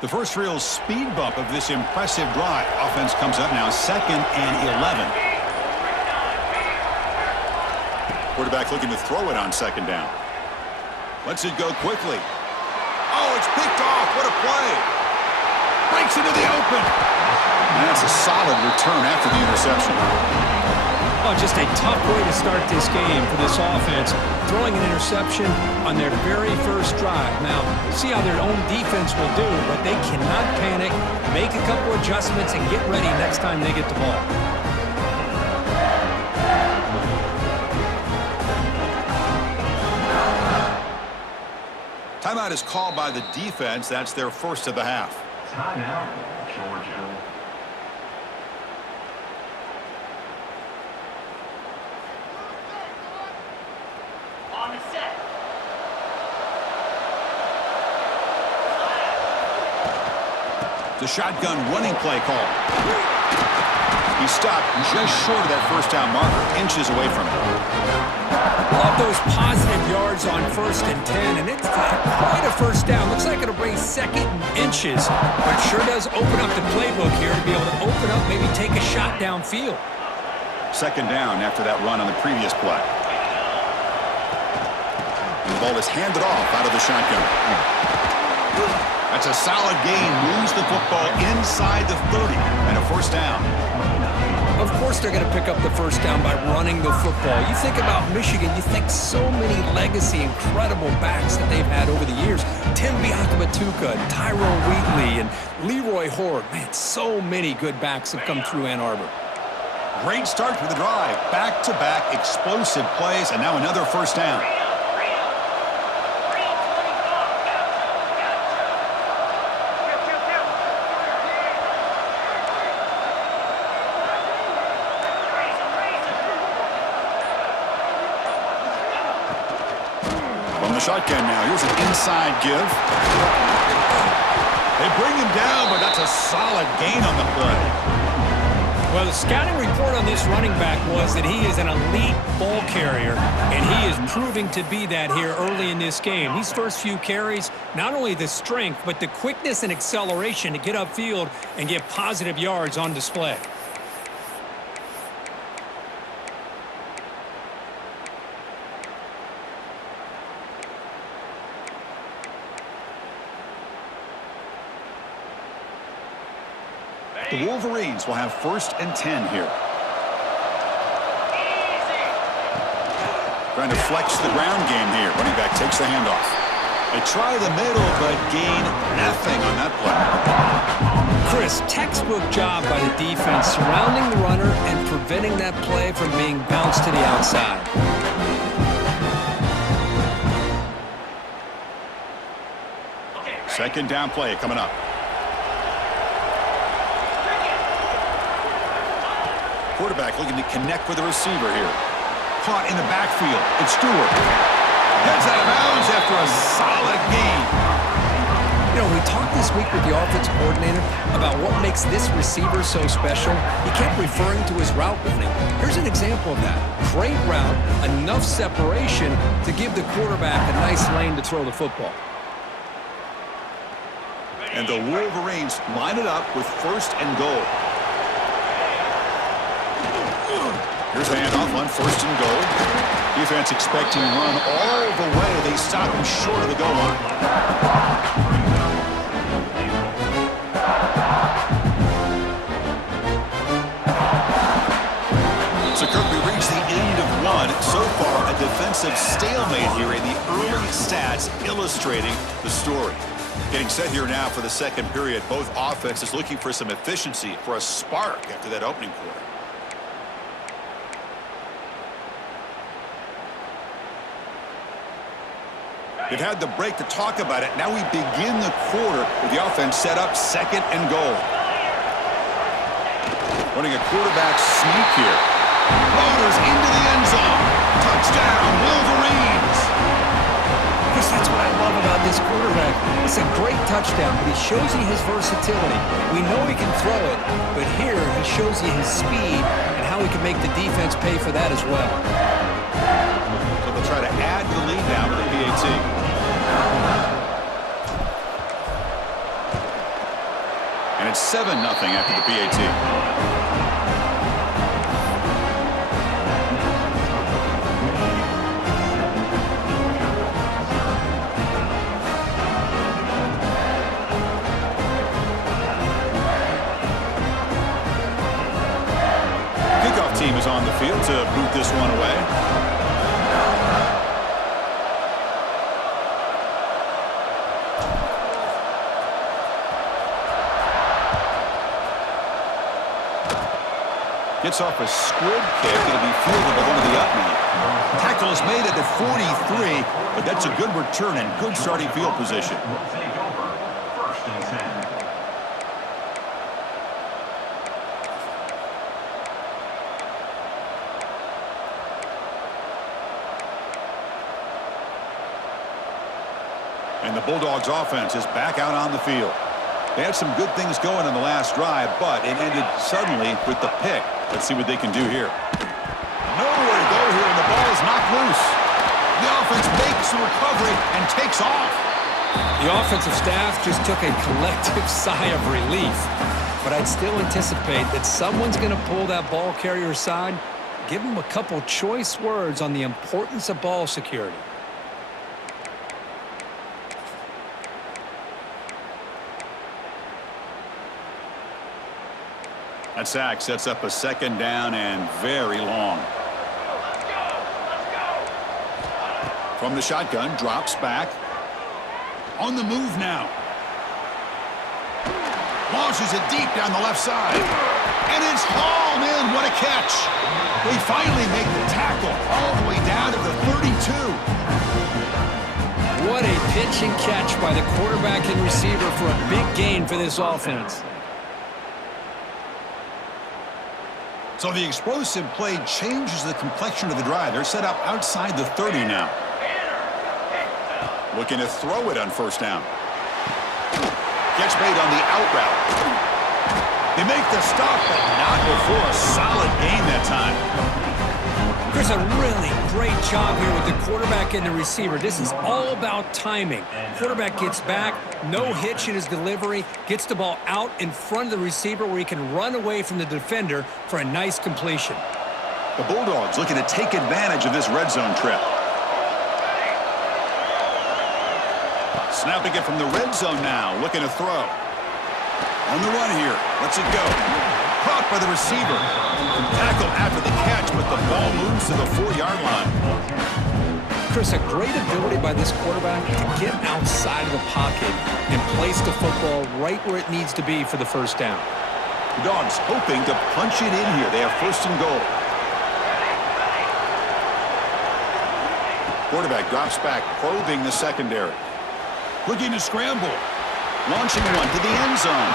The first real speed bump of this impressive drive. Offense comes up now 2nd and 11. Quarterback looking to throw it on 2nd down. Lets it go quickly. Oh, it's picked off. What a play. Breaks into the open. And that's a solid return after the interception. Oh, just a tough way to start this game for this offense, throwing an interception on their very first drive. Now, see how their own defense will do, but they cannot panic, make a couple adjustments, and get ready next time they get the ball. Timeout is called by the defense. That's their first of the half. Timeout, Georgia. The shotgun running play call. He stopped just short of that first down marker, inches away from it. Love those positive yards on 1st and 10, and it's quite a first down. Looks like it'll bring 2nd and inches, but sure does open up the playbook here to be able to open up, maybe take a shot downfield. 2nd down after that run on the previous play. And the ball is handed off out of the shotgun. That's a solid gain. Moves the football inside the 30 and a first down. Of course they're going to pick up the first down by running the football. You think about Michigan, you think so many legacy, incredible backs that they've had over the years. Tim Biakabatuka, Tyrone Wheatley, and Leroy Horde. Man, so many good backs have come through Ann Arbor. Great start to the drive. Back-to-back explosive plays, and now another first down. Shotgun now. Here's an inside give. They bring him down, but that's a solid gain on the play. Well, the scouting report on this running back was that he is an elite ball carrier, and he is proving to be that here early in this game. These first few carries, not only the strength, but the quickness and acceleration to get upfield and get positive yards on display. The Wolverines will have 1st and 10 here. Trying to flex the ground game here. Running back takes the handoff. They try the middle, but gain nothing on that play. Chris, textbook job by the defense surrounding the runner and preventing that play from being bounced to the outside. Second down play coming up. Quarterback looking to connect with the receiver here. Caught in the backfield. It's Stewart. Heads out of bounds after a solid gain. You know, we talked this week with the offensive coordinator about what makes this receiver so special. He kept referring to his route running. Here's an example of that. Great route, enough separation to give the quarterback a nice lane to throw the football. And the Wolverines line it up with 1st and goal. Here's the handoff on 1st and goal. Defense expecting run all the way. They stop him short of the goal line. So Kirk, we reached the end of one. So far, a defensive stalemate here in the early stats illustrating the story. Getting set here now for the 2nd period. Both offenses looking for some efficiency, for a spark after that opening quarter. They've had the break to talk about it. Now we begin the quarter with the offense set up 2nd and goal. Running a quarterback sneak here. Motors into the end zone. Touchdown, Wolverines. Chris, that's what I love about this quarterback. It's a great touchdown, but he shows you his versatility. We know he can throw it, but here he shows you his speed and how he can make the defense pay for that as well. So they'll try to add to the lead now with the PAT. It's 7-0 after the PAT. Team is on the field to boot this one away. Gets off a squib kick. It'll be fielded by one of the up men. Tackle is made at the 43, but that's a good return and good starting field position. Will take over. First and 10. And the Bulldogs offense is back out on the field. They had some good things going in the last drive, but it ended suddenly with the pick. Let's see what they can do here. Nowhere to go here, and the ball is knocked loose. The offense makes a recovery and takes off. The offensive staff just took a collective sigh of relief. But I'd still anticipate that someone's going to pull that ball carrier aside, give him a couple choice words on the importance of ball security. That sack sets up a second down and very long. From the shotgun, drops back. On the move now. Launches it deep down the left side. And it's hauled in. What a catch. They finally make the tackle all the way down to the 32. What a pitch and catch by the quarterback and receiver for a big gain for this offense. So the explosive play changes the complexion of the drive. They're set up outside the 30 now. Looking to throw it on first down. Catch made on the out route. They make the stop, but not before a solid gain that time. There's a really great job here with the quarterback and the receiver. This is all about timing. Quarterback gets back, no hitch in his delivery, gets the ball out in front of the receiver where he can run away from the defender for a nice completion. The Bulldogs looking to take advantage of this red zone trip. Snapping it from the red zone now, looking to throw. On the run here, lets it go. Caught by the receiver. Tackle after the catch, but the ball moves to the 4-yard line. Chris, a great ability by this quarterback to get outside of the pocket and place the football right where it needs to be for the first down. The Dogs hoping to punch it in here. They have first and goal. Quarterback drops back, probing the secondary. Looking to scramble. Launching one to the end zone.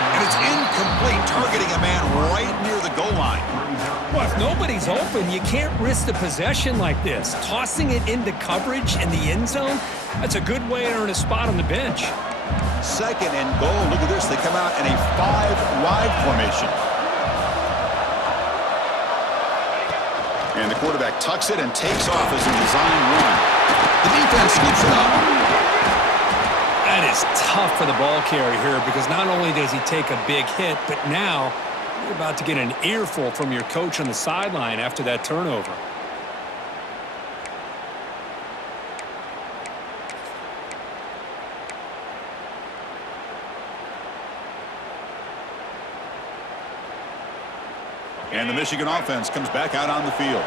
And it's incomplete, targeting a man right near the goal line. Well, if nobody's open, you can't risk the possession like this. Tossing it into coverage in the end zone, that's a good way to earn a spot on the bench. Second and goal. Look at this. They come out in a 5-wide formation. And the quarterback tucks it and takes off as a design run. The defense scoops it up. That is tough for the ball carrier here because not only does he take a big hit, but now you're about to get an earful from your coach on the sideline after that turnover. And the Michigan offense comes back out on the field.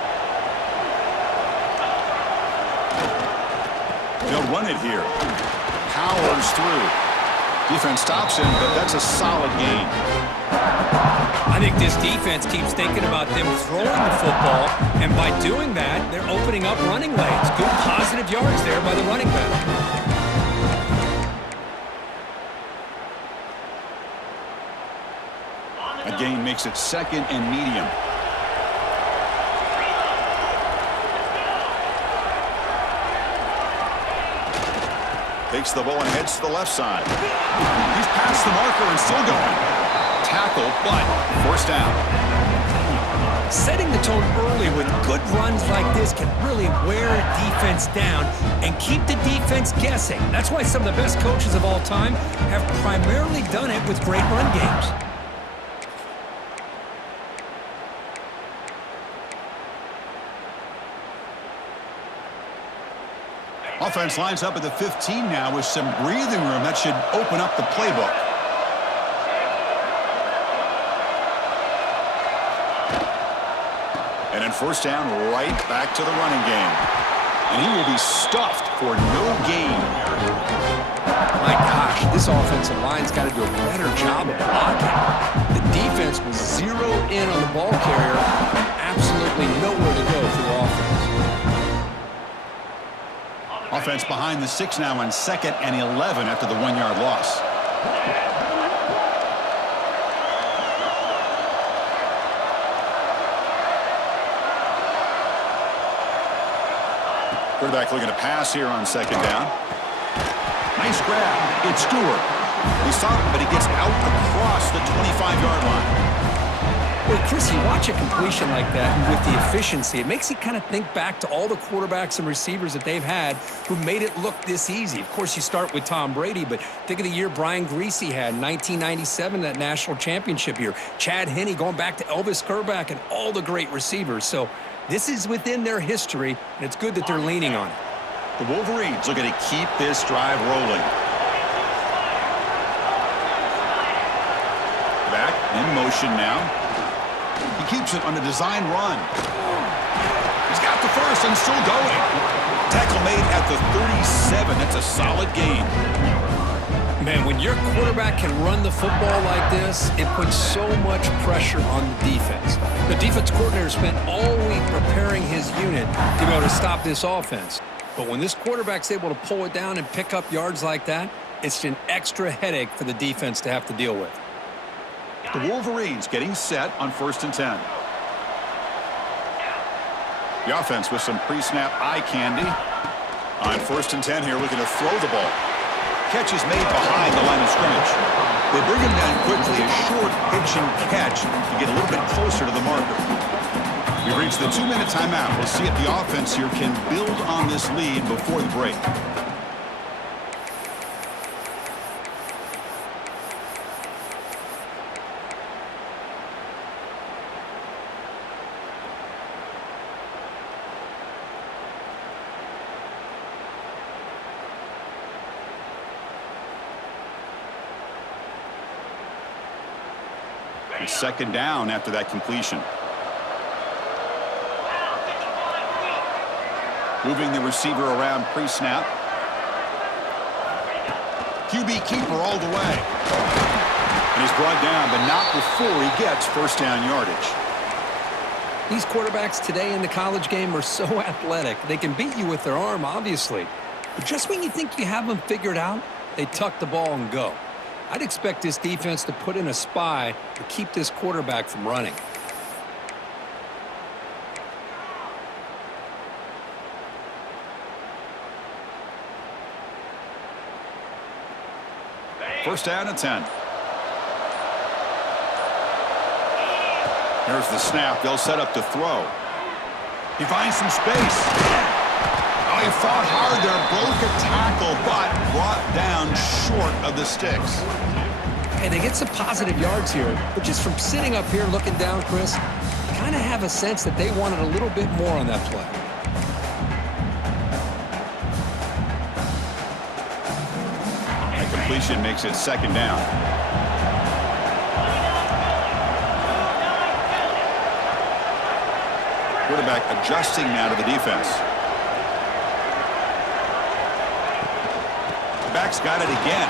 They'll run it here. Powers through. Defense stops him, but that's a solid gain. I think this defense keeps thinking about them throwing the football, and by doing that, they're opening up running lanes. Good positive yards there by the running back. A gain makes it second and medium. Takes the ball and heads to the left side. He's past the marker and still going. Tackle, but first down. Setting the tone early with good runs like this can really wear a defense down and keep the defense guessing. That's why some of the best coaches of all time have primarily done it with great run games. Offense lines up at the 15 now with some breathing room. That should open up the playbook. And then first down, right back to the running game. And he will be stuffed for no gain. My gosh, this offensive line's got to do a better job of blocking. The defense was zeroed in on the ball carrier and absolutely nowhere to go for the offense. Offense behind the 6 now on 2nd and 11 after the 1-yard loss. Quarterback looking to pass here on 2nd down. Nice grab. It's Stewart. He saw it, but he gets out across the 25-yard line. Well, Chris, you watch a completion like that with the efficiency, it makes you kind of think back to all the quarterbacks and receivers that they've had who made it look this easy. Of course, you start with Tom Brady, but think of the year Brian Griese had in 1997, that national championship year. Chad Henne going back to Elvis Kerback and all the great receivers. So this is within their history, and it's good that they're leaning on it. The Wolverines looking to keep this drive rolling. Back in motion now. He keeps it on a design run. He's got the first and still going. Tackle made at the 37. That's a solid gain. Man, when your quarterback can run the football like this, it puts so much pressure on the defense. The defense coordinator spent all week preparing his unit to be able to stop this offense. But when this quarterback's able to pull it down and pick up yards like that, it's an extra headache for the defense to have to deal with. The Wolverines getting set on 1st and 10. The offense with some pre-snap eye candy. On 1st and 10 here, looking to throw the ball. Catch is made behind the line of scrimmage. They bring him down quickly, a short pitch and catch to get a little bit closer to the marker. We've reached the 2-minute timeout. We'll see if the offense here can build on this lead before the break. It's 2nd down after that completion. Moving the receiver around pre-snap. QB keeper all the way. And he's brought down, but not before he gets first down yardage. These quarterbacks today in the college game are so athletic. They can beat you with their arm, obviously. But just when you think you have them figured out, they tuck the ball and go. I'd expect this defense to put in a spy to keep this quarterback from running. First down and 10. Here's the snap. They'll set up to throw. He finds some space. Oh, he fought hard there, broke a tackle, but brought down short of the sticks. And they get some positive yards here, but just from sitting up here looking down, Chris, you kind of have a sense that they wanted a little bit more on that play. That completion makes it 2nd down. Quarterback adjusting now to the defense. The back's got it again.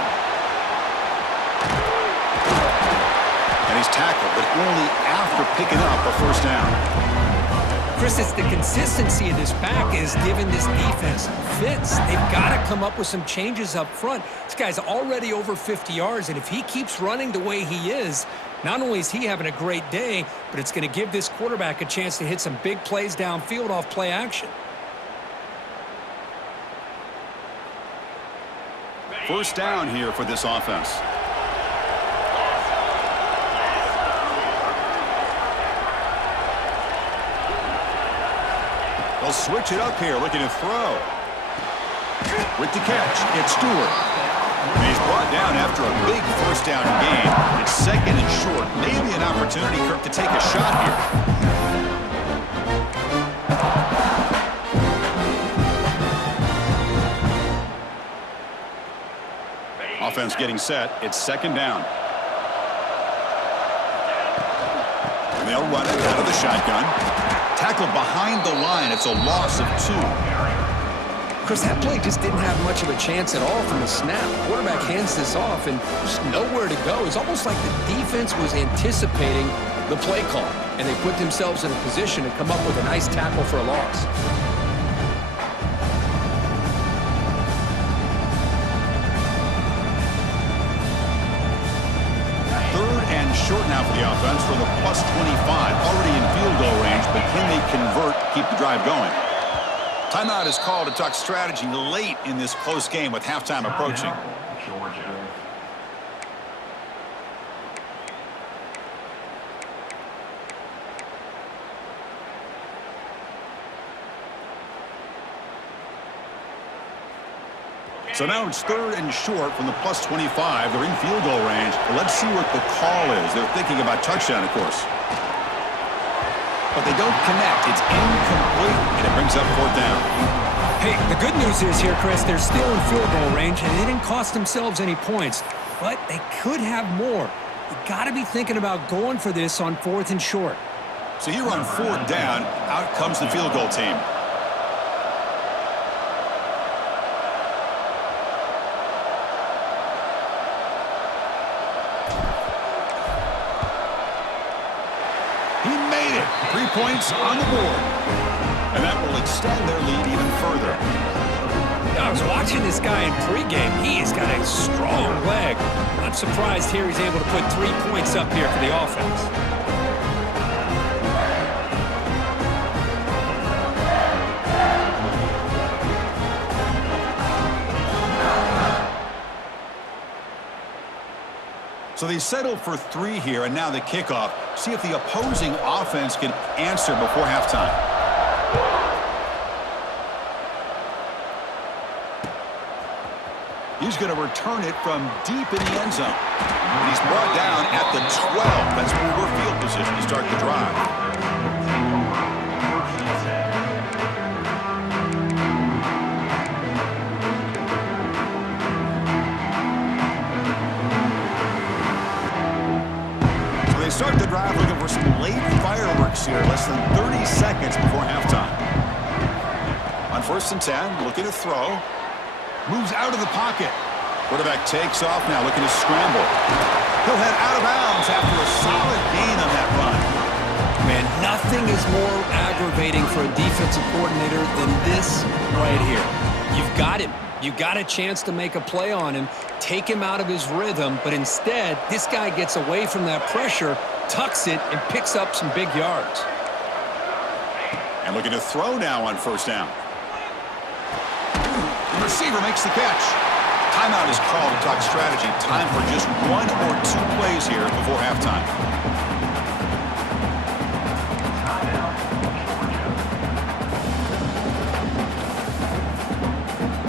And he's tackled, but only after picking up a first down. Chris, it's the consistency of this back is giving this defense fits. They've got to come up with some changes up front. This guy's already over 50 yards, and if he keeps running the way he is, not only is he having a great day, but it's going to give this quarterback a chance to hit some big plays downfield off play action. First down here for this offense. They'll switch it up here, looking to throw. With the catch, it's Stewart. And he's brought down after a big first down gain. It's second and short. Maybe an opportunity, Kirk, to take a shot here. Offense getting set. It's second down. And they'll run it out of the shotgun. Tackle behind the line. It's a loss of 2. Chris, that play just didn't have much of a chance at all from the snap. Quarterback hands this off and just nowhere to go. It's almost like the defense was anticipating the play call, and they put themselves in a position to come up with a nice tackle for a loss. Third and short now for the offense for the +25. Already in field goal range, but can they convert, keep the drive going? Timeout is called to talk strategy late in this close game with halftime approaching. Georgia. So now it's third and short from the +25. They're in field goal range. Let's see what the call is. They're thinking about touchdown, of course. But they don't connect. It's incomplete, and it brings up fourth down. Hey, the good news is here, Chris, they're still in field goal range, and they didn't cost themselves any points. But they could have more. You got to be thinking about going for this on fourth and short. So here on fourth down, out comes the field goal team. He made it. 3 points on the board. And that will extend their lead even further. I was watching this guy in pregame. He has got a strong leg. Not surprised here he's able to put 3 points up here for the offense. So they settle for 3 here, and now the kickoff. See if the opposing offense can answer before halftime. He's going to return it from deep in the end zone. And he's brought down at the 12. That's poor field position to start the drive. First and 10. So they start the drive looking for some late fireworks here, less than 30 seconds before halftime. On first and 10, looking to throw. Moves out of the pocket. Quarterback takes off now, looking to scramble. He'll head out of bounds after a solid gain on that run. Man, nothing is more aggravating for a defensive coordinator than this right here. You've got him. You've got a chance to make a play on him, take him out of his rhythm, but instead, this guy gets away from that pressure, tucks it, and picks up some big yards. And looking to throw now on first down. The receiver makes the catch. Timeout is called to talk strategy. Time for just 1 or 2 plays here before halftime.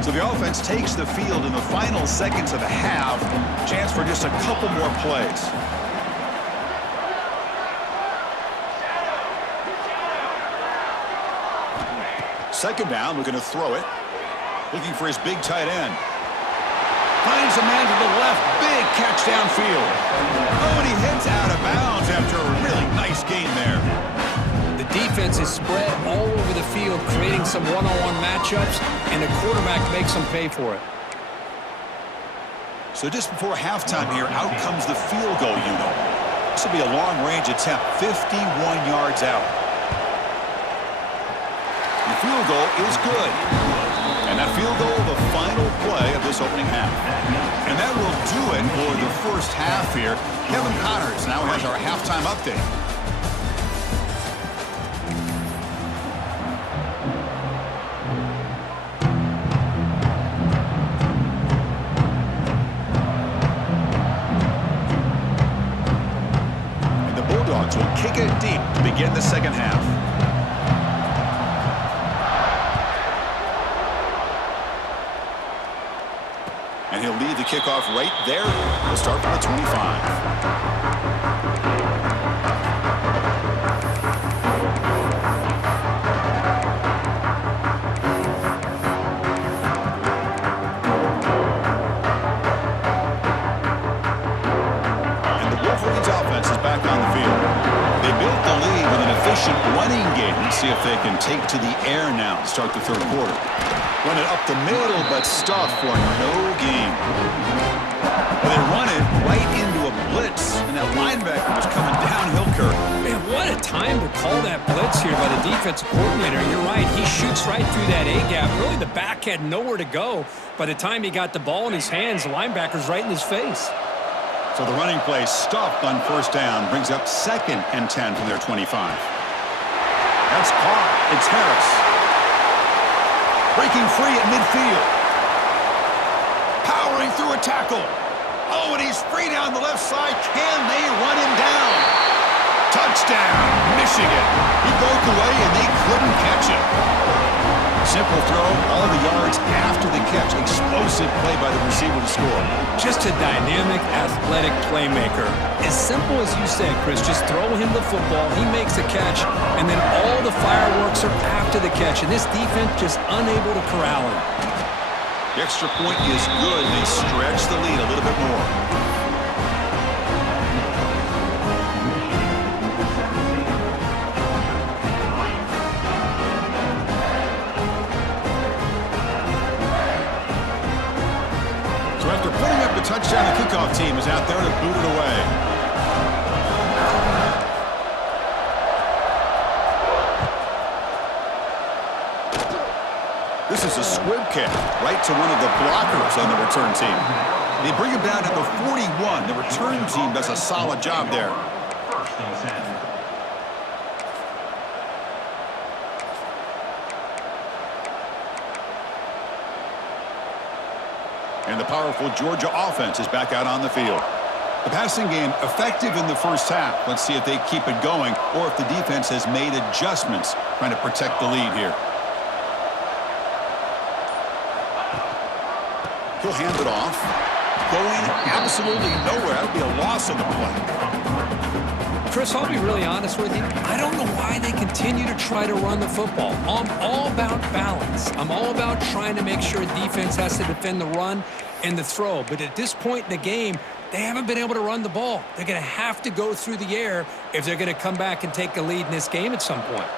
So the offense takes the field in the final seconds of the half. Chance for just a couple more plays. Second down, looking to throw it. Looking for his big tight end. Finds a man to the left. Big catch downfield. Oh, and he heads out of bounds after a really nice gain there. The defense is spread all over the field, creating some one-on-one matchups, and the quarterback makes them pay for it. So just before halftime here, out comes the field goal unit. This will be a long-range attempt, 51 yards out. The field goal is good. And that field goal, the final play of this opening half. And that will do it for the first half here. Kevin Connors now has our halftime update. And the Bulldogs will kick it deep to begin the second half. will lead the kickoff right there. They'll start from the 25. Back on the field. They built the lead with an efficient running game. Let's see if they can take to the air now to start the third quarter. Run it up the middle, but stuffed for no gain. Well, they run it right into a blitz, and that linebacker was coming downhill, Kirk. Man, what a time to call that blitz here by the defensive coordinator. You're right. He shoots right through that A-gap. Really, the back had nowhere to go. By the time he got the ball in his hands, the linebacker's right in his face. So the running play stuffed on first down brings up 2nd and 10 from their 25. That's caught. It's Harris. Breaking free at midfield. Powering through a tackle. Oh, and he's free down the left side. Can they run him down? Touchdown, Michigan. He broke away and they couldn't catch him. Simple throw, all the yards after the catch. Explosive play by the receiver to score. Just a dynamic, athletic playmaker. As simple as you said, Chris, just throw him the football, he makes a catch, and then all the fireworks are after the catch, and this defense just unable to corral him. The extra point is good. They stretch the lead a little bit more. Touchdown, the kickoff team is out there to boot it away. This is a squib kick right to one of the blockers on the return team. They bring him down at the 41. The return team does a solid job there. First and 10. And the powerful Georgia offense is back out on the field. The passing game effective in the first half. Let's see if they keep it going or if the defense has made adjustments trying to protect the lead here. He'll hand it off. Going absolutely nowhere. That would be a loss of the play. Chris, I'll be really honest with you. I don't know why they continue to try to run the football. I'm all about balance. I'm all about trying to make sure defense has to defend the run and the throw. But at this point in the game, they haven't been able to run the ball. They're going to have to go through the air if they're going to come back and take a lead in this game at some point.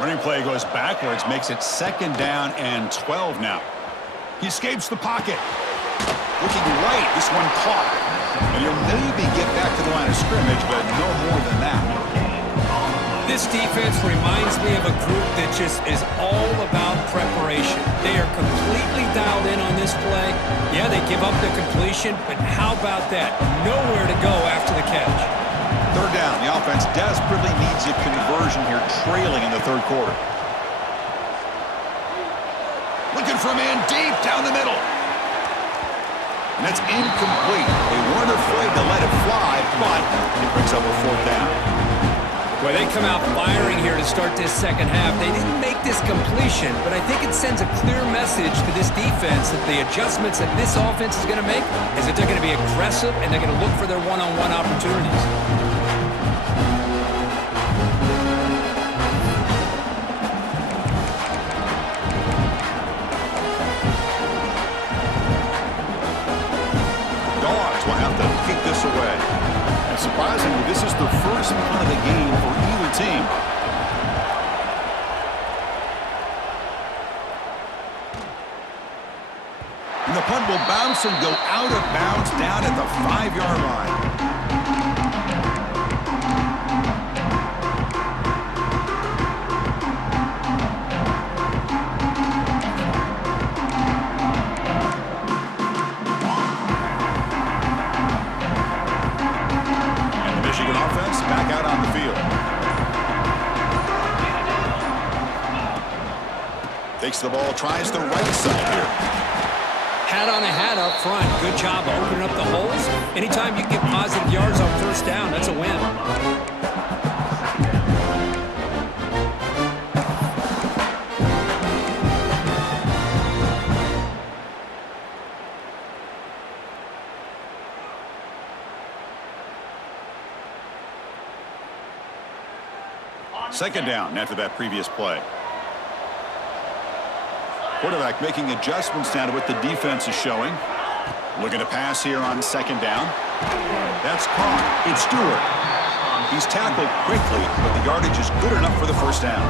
Running play goes backwards, makes it 2nd down and 12 now. He escapes the pocket. Looking right, this one caught. And he'll maybe get back to the line of scrimmage, but no more than that. This defense reminds me of a group that just is all about preparation. They are completely dialed in on this play. Yeah, they give up the completion, but how about that? Nowhere to go after the catch. 3rd down. The offense desperately needs a conversion here, trailing in the 3rd quarter. Looking for a man deep down the middle. And that's incomplete. They weren't afraid to let it fly, but it brings up a 4th down. Well, they come out firing here to start this second half. They didn't make this completion, but I think it sends a clear message to this defense that the adjustments that this offense is going to make is that they're going to be aggressive and they're going to look for their one-on-one opportunities. Will have to kick this away. And surprisingly, this is the first punt of the game for either team. And the punt will bounce and go out of bounds down at the 5-yard line. Takes the ball, tries the right side here. Hat on a hat up front. Good job opening up the holes. Anytime you get positive yards on first down, that's a win. Second down after that previous play. Quarterback making adjustments now to what the defense is showing. Looking to pass here on second down. That's caught. It's Stewart. He's tackled quickly, but the yardage is good enough for the first down.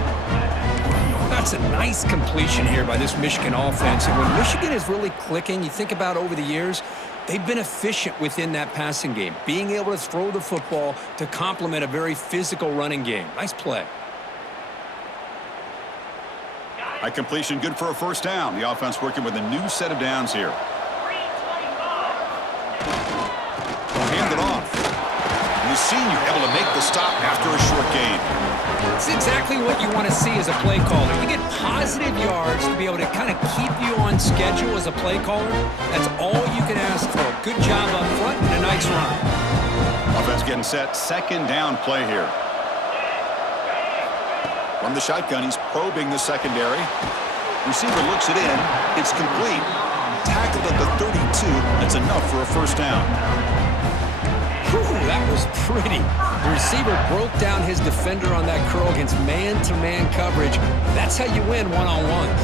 That's a nice completion here by this Michigan offense. And when Michigan is really clicking, you think about over the years, they've been efficient within that passing game, being able to throw the football to complement a very physical running game. Nice play. A completion good for a first down. The offense working with a new set of downs here. Hand it off. And the senior able to make the stop after a short gain. It's exactly what you want to see as a play caller. You get positive yards to be able to kind of keep you on schedule as a play caller. That's all you can ask for. Good job up front and a nice run. Offense getting set. Second down play here. From the shotgun, he's probing the secondary. Receiver looks it in. It's complete. Tackled at the 32. That's enough for a first down. Whew, that was pretty. The receiver broke down his defender on that curl against man-to-man coverage. That's how you win one-on-ones.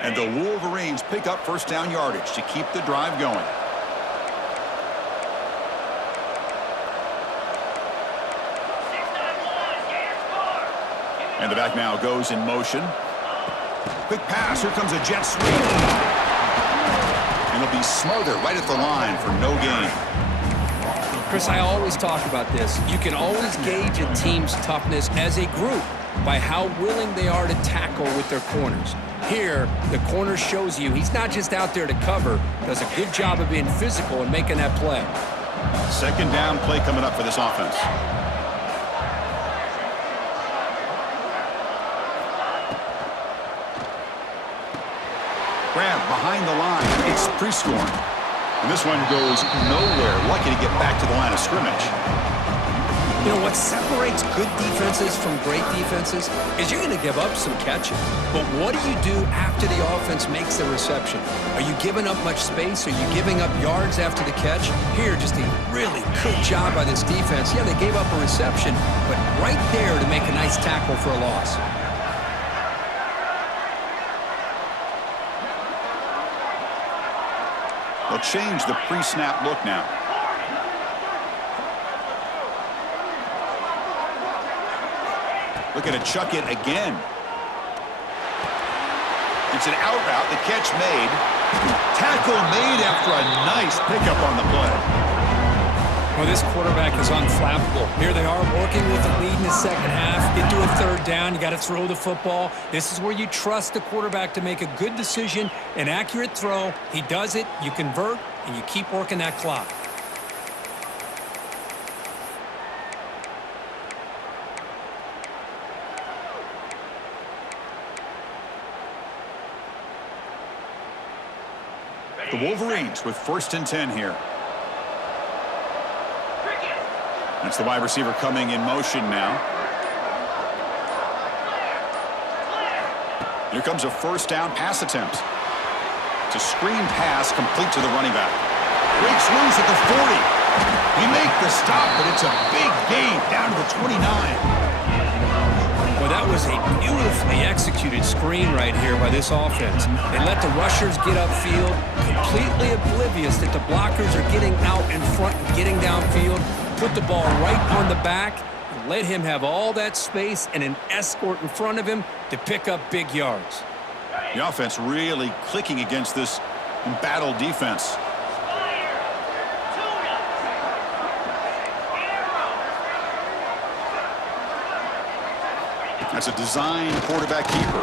And the Wolverines pick up first down yardage to keep the drive going. And the back now goes in motion. Quick pass. Here comes a jet sweep. And it'll be smothered right at the line for no gain. Chris, I always talk about this. You can always gauge a team's toughness as a group by how willing they are to tackle with their corners. Here, the corner shows you he's not just out there to cover, does a good job of being physical and making that play. Second down play coming up for this offense. Grab behind the line. It's Prescorn. And this one goes nowhere. Lucky to get back to the line of scrimmage. You know, what separates good defenses from great defenses is you're going to give up some catches. But what do you do after the offense makes the reception? Are you giving up much space? Are you giving up yards after the catch? Here, just a really good job by this defense. Yeah, they gave up a reception, but right there to make a nice tackle for a loss. They'll change the pre-snap look now. Looking to chuck it again. It's an out route. The catch made. Tackle made after a nice pickup on the play. Well, this quarterback is unflappable. Here they are working with the lead in the second half. Get to a third down. You got to throw the football. This is where you trust the quarterback to make a good decision, an accurate throw. He does it. You convert, and you keep working that clock. The Wolverines with 1st and 10 here. That's the wide receiver coming in motion now. Here comes a first down pass attempt. It's a screen pass complete to the running back. Breaks loose at the 40. He make the stop, but it's a big gain down to the 29. Well, that was a beautifully executed screen right here by this offense. They let the rushers get upfield, completely oblivious that the blockers are getting out in front and getting downfield. Put the ball right on the back and let him have all that space and an escort in front of him to pick up big yards. The offense really clicking against this embattled defense. That's a design quarterback keeper.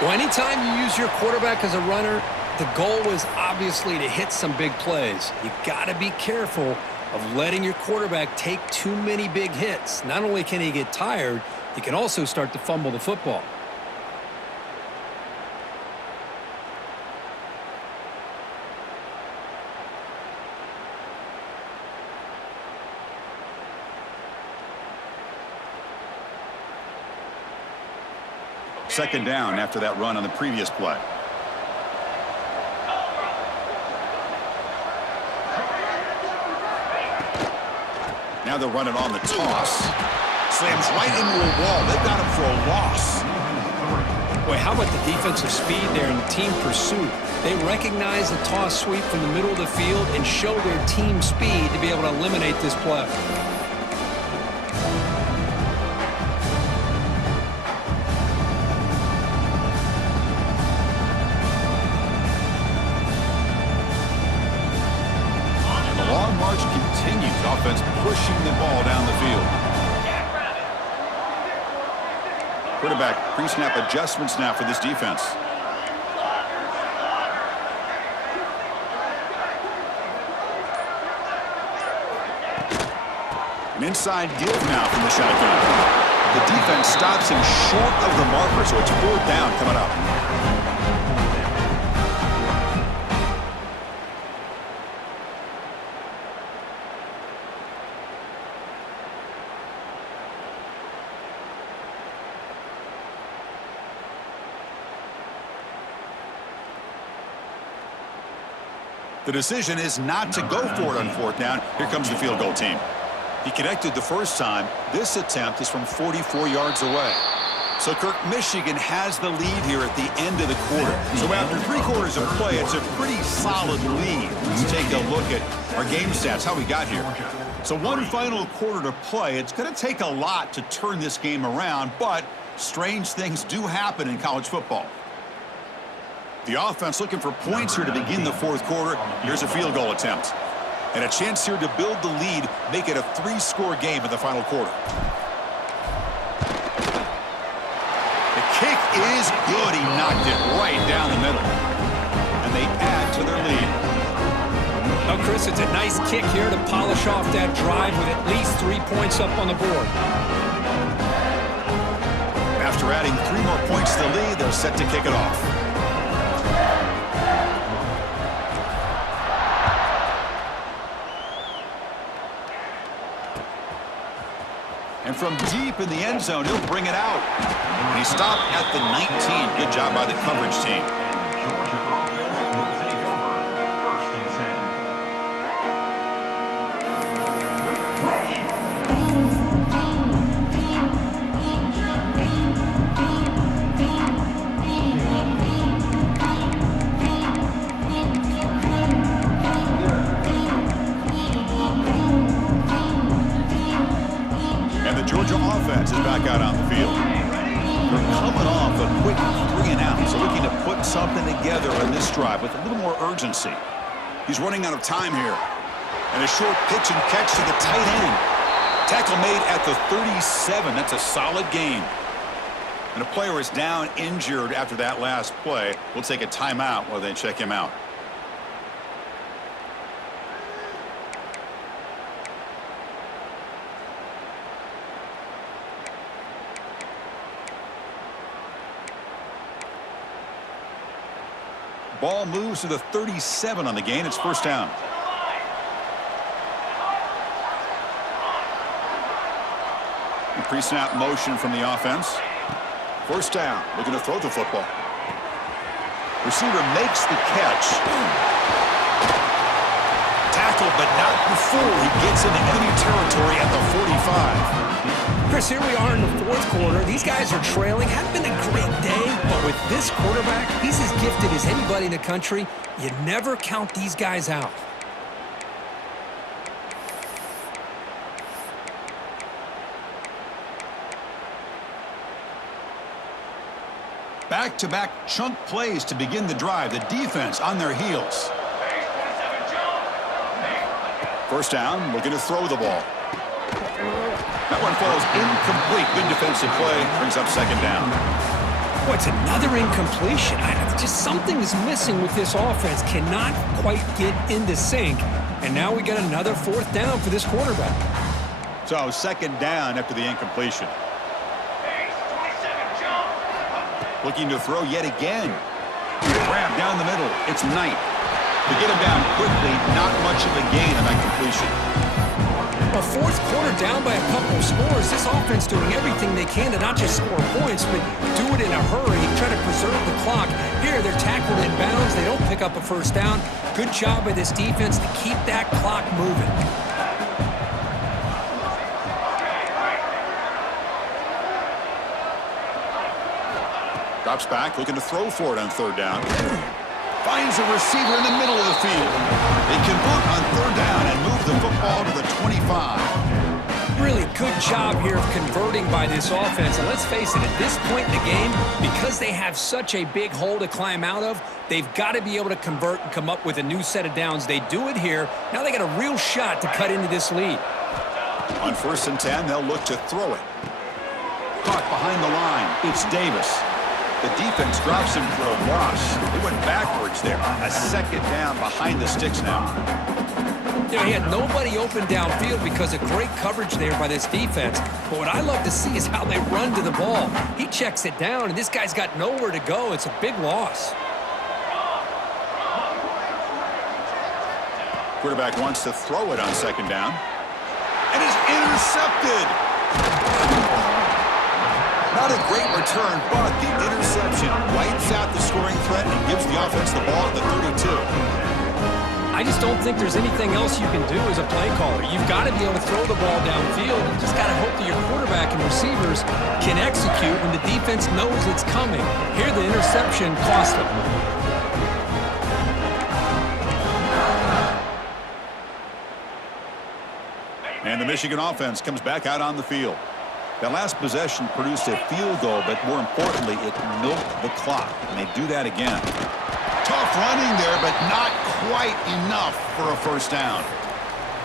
Well, anytime you use your quarterback as a runner, the goal is obviously to hit some big plays. You got to be careful of letting your quarterback take too many big hits. Not only can he get tired, he can also start to fumble the football. Second down after that run on the previous play. Now they're running on the toss. Slams right into a wall. They've got him for a loss. Boy, how about the defensive speed there in team pursuit? They recognize the toss sweep from the middle of the field and show their team speed to be able to eliminate this play. And the long march continues. Offense pushing the ball down the field. Quarterback pre-snap adjustments now for this defense. An inside give now from the shotgun. The defense stops him short of the marker, so it's 4th down coming up. The decision is not to go for it on 4th down. Here comes the field goal team. He connected the first time. This attempt is from 44 yards away. So Kirk, Michigan has the lead here at the end of the quarter. So after 3 quarters of play, it's a pretty solid lead. Let's take a look at our game stats, how we got here. So one final quarter to play. It's going to take a lot to turn this game around, but strange things do happen in college football. The offense looking for points here to begin the 4th quarter. Here's a field goal attempt. And a chance here to build the lead, make it a 3-score game in the final quarter. The kick is good. He knocked it right down the middle. And they add to their lead. Well, Chris, it's a nice kick here to polish off that drive with at least 3 points up on the board. After adding 3 more points to the lead, they're set to kick it off. And from deep in the end zone, he'll bring it out. And he stopped at the 19. Good job by the coverage team. Georgia offense will take over 1st and 10. And the Georgia offense is back out on the field. They're coming off a quick 3-and-out, so looking to put something together on this drive with a little more urgency. He's running out of time here. And a short pitch and catch to the tight end. Tackle made at the 37. That's a solid gain. And a player is down injured after that last play. We'll take a timeout while they check him out. Ball moves to the 37 on the gain. It's 1st down. Pre-snap motion from the offense. 1st down. Looking to throw the football. Receiver makes the catch. Tackle, but not before he gets into enemy territory at the 45. Chris, here we are in the 4th quarter. These guys are trailing. Hadn't been a great day, but with this quarterback, he's as gifted as anybody in the country. You never count these guys out. Back-to-back chunk plays to begin the drive. The defense on their heels. 1st down, looking to throw the ball. That one falls incomplete. Good defensive play. Brings up 2nd down. Boy, it's another incompletion. Just something is missing with this offense. Cannot quite get into sync. And now we got another 4th down for this quarterback. So 2nd down after the incompletion. Looking to throw yet again. Grab down the middle. It's Knight. To get him down quickly, not much of a gain on that completion. A 4th quarter down by a couple of scores. This offense doing everything they can to not just score points, but do it in a hurry, try to preserve the clock. Here, they're tackled in bounds. They don't pick up a 1st down. Good job by this defense to keep that clock moving. Drops back, looking to throw for it on third down. Finds a receiver in the middle of the field. They convert on third down and move the football to the 25. Really good job here of converting by this offense. And let's face it, at this point in the game, because they have such a big hole to climb out of, they've got to be able to convert and come up with a new set of downs. They do it here. Now they got a real shot to cut into this lead. On 1st and 10, they'll look to throw it. Caught behind the line. It's Davis. The defense drops him for a loss. They went backwards there. A second down behind the sticks now. You know, he had nobody open downfield because of great coverage there by this defense. But what I love to see is how they run to the ball. He checks it down, and this guy's got nowhere to go. It's a big loss. Quarterback wants to throw it on second down. And is intercepted. Not a great return, but the interception wipes out the scoring threat and gives the offense the ball at the 32. I just don't think there's anything else you can do as a play caller. You've got to be able to throw the ball downfield. You just got to hope that your quarterback and receivers can execute when the defense knows it's coming. Here, the interception cost them. And the Michigan offense comes back out on the field. That last possession produced a field goal, but more importantly, it milked the clock. And they do that again. Tough running there, but not quite enough for a first down.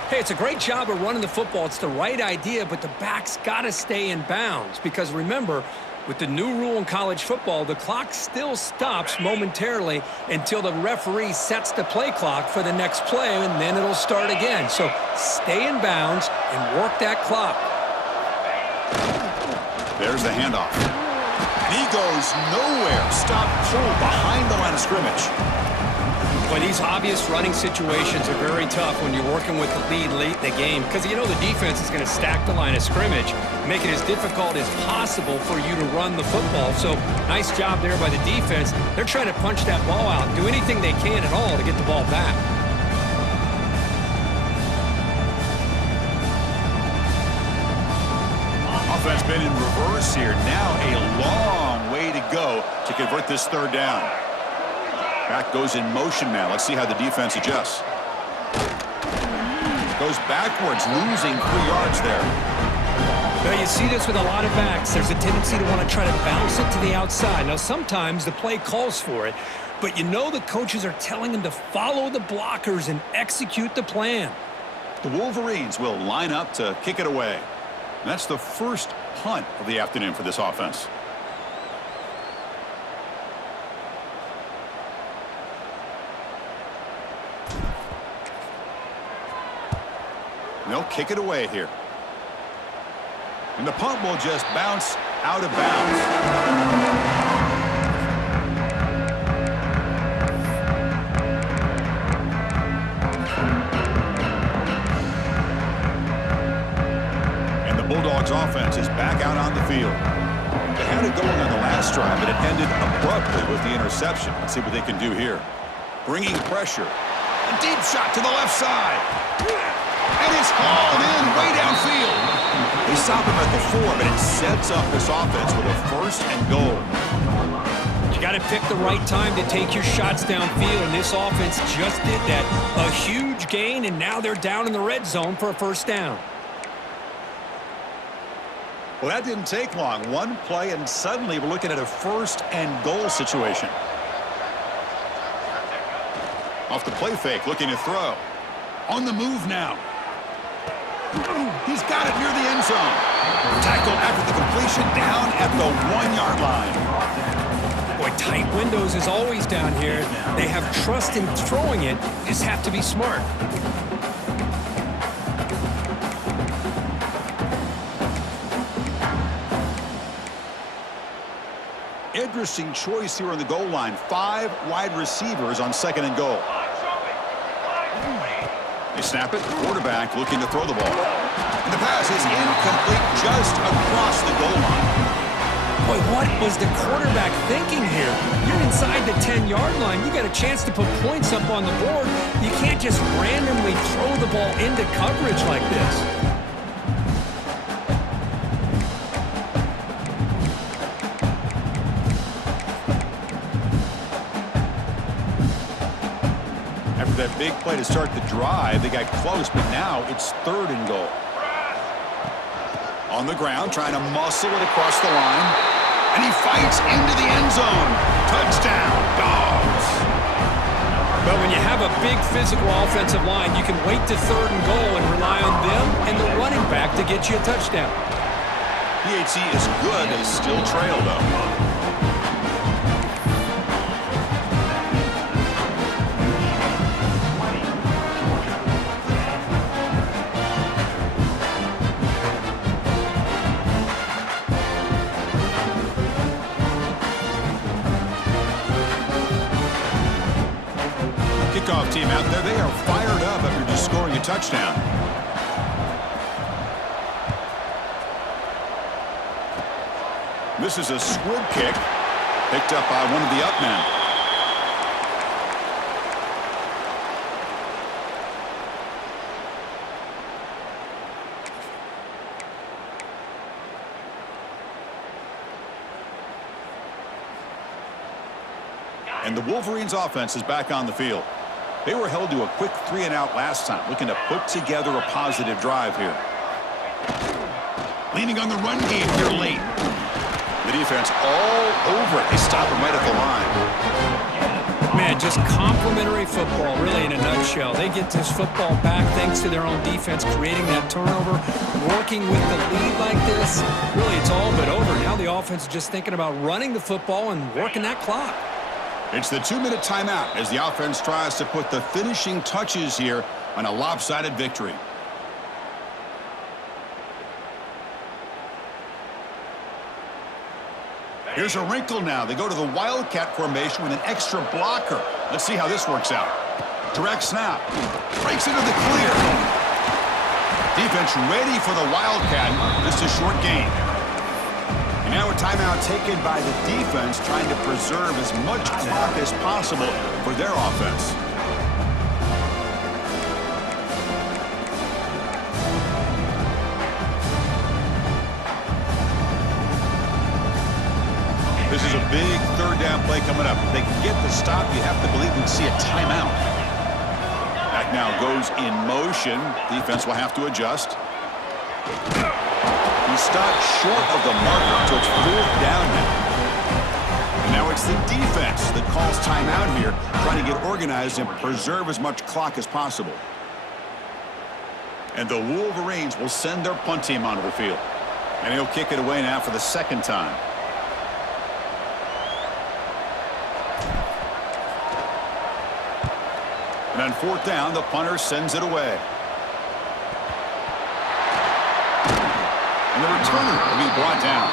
Hey, it's a great job of running the football. It's the right idea, but the back's got to stay in bounds. Because remember, with the new rule in college football, the clock still stops momentarily until the referee sets the play clock for the next play, and then it'll start again. So stay in bounds and work that clock. There's the handoff. And he goes nowhere. Stop pulled behind the line of scrimmage. Boy, these obvious running situations are very tough when you're working with the lead late in the game because you know the defense is going to stack the line of scrimmage, make it as difficult as possible for you to run the football. So nice job there by the defense. They're trying to punch that ball out, do anything they can at all to get the ball back. Offense been in reverse here. Now a long way to go to convert this third down. Back goes in motion now. Let's see how the defense adjusts. Goes backwards, losing 3 yards there. Now you see this with a lot of backs. There's a tendency to want to try to bounce it to the outside. Now sometimes the play calls for it, but you know the coaches are telling them to follow the blockers and execute the plan. The Wolverines will line up to kick it away. And that's the first punt of the afternoon for this offense. And they'll kick it away here. And the punt will just bounce out of bounds. Bulldogs offense is back out on the field. They had it going on the last drive, but it ended abruptly with the interception. Let's see what they can do here. Bringing pressure. A deep shot to the left side. And it's hauled in way downfield. They stop him at the 4, but it sets up this offense with a 1st and goal. You got to pick the right time to take your shots downfield, and this offense just did that. A huge gain, and now they're down in the red zone for a first down. Well, that didn't take long. One play, and suddenly we're looking at a 1st and goal situation. Off the play fake, looking to throw. On the move now. He's got it near the end zone. Tackled after the completion down at the 1-yard line. Boy, tight windows is always down here. They have trust in throwing it. You just have to be smart. Interesting choice here on the goal line. 5 wide receivers on 2nd and goal. They snap it. Quarterback looking to throw the ball. And the pass is incomplete just across the goal line. Boy, what was the quarterback thinking here? You're inside the 10-yard line. You got a chance to put points up on the board. You can't just randomly throw the ball into coverage like this. big play to start the drive. They got close, but now it's 3rd and goal. On the ground, trying to muscle it across the line. And he fights into the end zone. Touchdown, Dogs. But when you have a big physical offensive line, you can wait to 3rd and goal and rely on them and the running back to get you a touchdown. PHC is good. They still trail, though. Kickoff team out there. They are fired up after just scoring a touchdown. This is a squib kick picked up by one of the up men. And the Wolverines offense is back on the field. They were held to a quick 3-and-out last time, looking to put together a positive drive here. Leaning on the run game here late. The defense all over it. They stop him right at the line. Man, just complimentary football, really, in a nutshell. They get this football back thanks to their own defense, creating that turnover, working with the lead like this. Really, it's all but over. Now the offense is just thinking about running the football and working that clock. It's the 2-minute timeout as the offense tries to put the finishing touches here on a lopsided victory. Here's a wrinkle now. They go to the Wildcat formation with an extra blocker. Let's see how this works out. Direct snap. Breaks into the clear. Defense ready for the Wildcat. Just a short gain. And now a timeout taken by the defense, trying to preserve as much clock as possible for their offense. This is a big 3rd down play coming up. If they can get the stop, you have to believe we'd see a timeout. Back now goes in motion. Defense will have to adjust. He stopped short of the marker, so it's 4th down now. And now it's the defense that calls timeout here, trying to get organized and preserve as much clock as possible. And the Wolverines will send their punt team onto the field. And he'll kick it away now for the 2nd time. And on 4th down, the punter sends it away. And the returner will be brought down.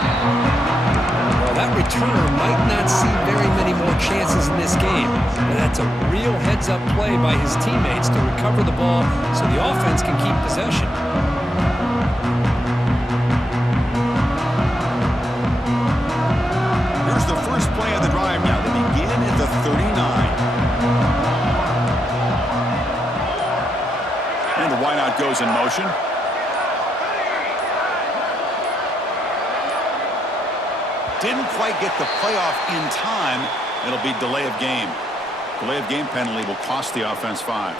Well, that returner might not see very many more chances in this game. But that's a real heads-up play by his teammates to recover the ball so the offense can keep possession. Here's the first play of the drive now. They begin at the 39. And the wideout goes in motion. Didn't quite get the playoff in time. It'll be delay of game. Delay of game penalty will cost the offense 5.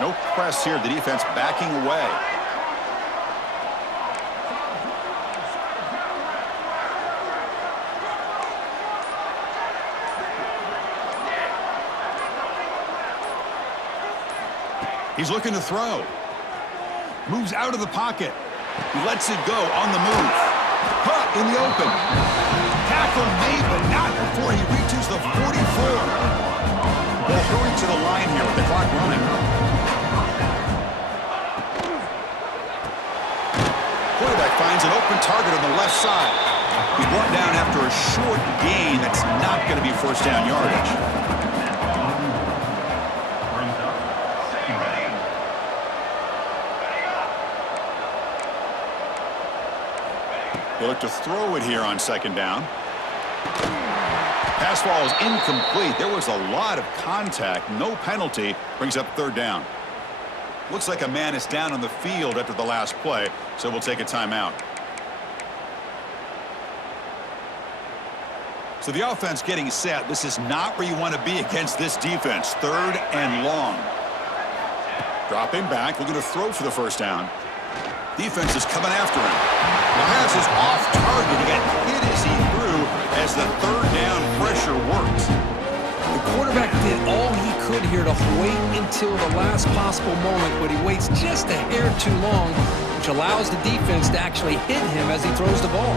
No press here. The defense backing away. He's looking to throw. Moves out of the pocket. He lets it go on the move. Caught in the open. Tackle made, but not before he reaches the 44. They'll hurry to the line here with the clock running. Quarterback finds an open target on the left side. He's brought down after a short gain. That's not going to be 1st down yardage. They look to throw it here on 2nd down. Pass ball is incomplete. There was a lot of contact. No penalty. Brings up third down. Looks like a man is down on the field after the last play, so we'll take a timeout. So the offense getting set. This is not where you want to be against this defense. Third and long. Dropping back, looking to throw for the first down. Defense is coming after him. The pass is off target. He got hit as he threw as the third down pressure worked. The quarterback did all he could here to wait until the last possible moment, but he waits just a hair too long, which allows the defense to actually hit him as he throws the ball.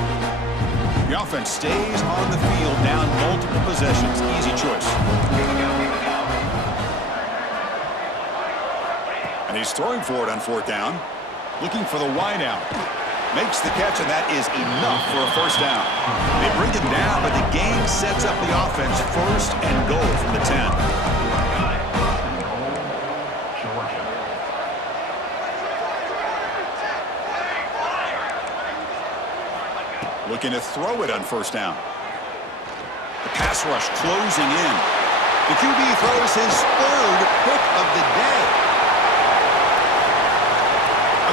The offense stays on the field, down multiple possessions. Easy choice. And he's throwing for it on fourth down. Looking for the wide out. Makes the catch, and that is enough for a first down. They bring him down, but the game sets up the offense first and goal from the 10. Looking to throw it on first down. The pass rush closing in. The QB throws his third pick of the day.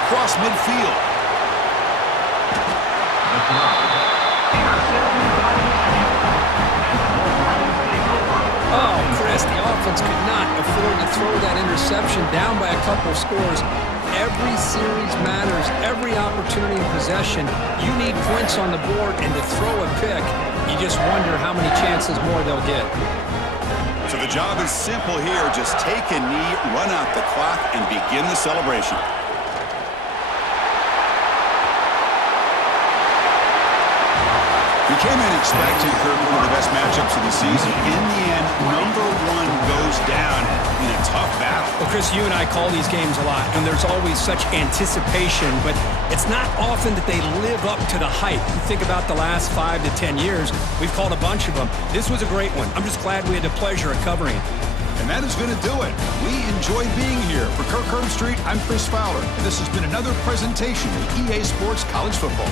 Across midfield. Oh, Chris, the offense could not afford to throw that interception down by a couple scores. Every series matters. Every opportunity in possession. You need points on the board, and to throw a pick, you just wonder how many chances more they'll get. So the job is simple here. Just take a knee, run out the clock, and begin the celebration. We came in expecting, Kirk, one of the best matchups of the season. In the end, number one goes down in a tough battle. Well, Chris, you and I call these games a lot, and there's always such anticipation, but it's not often that they live up to the hype. You think about the last 5 to 10 years, we've called a bunch of them. This was a great one. I'm just glad we had the pleasure of covering it. And that is going to do it. We enjoy being here. For Kirk Herbstreit, I'm Chris Fowler, and this has been another presentation of EA Sports College Football.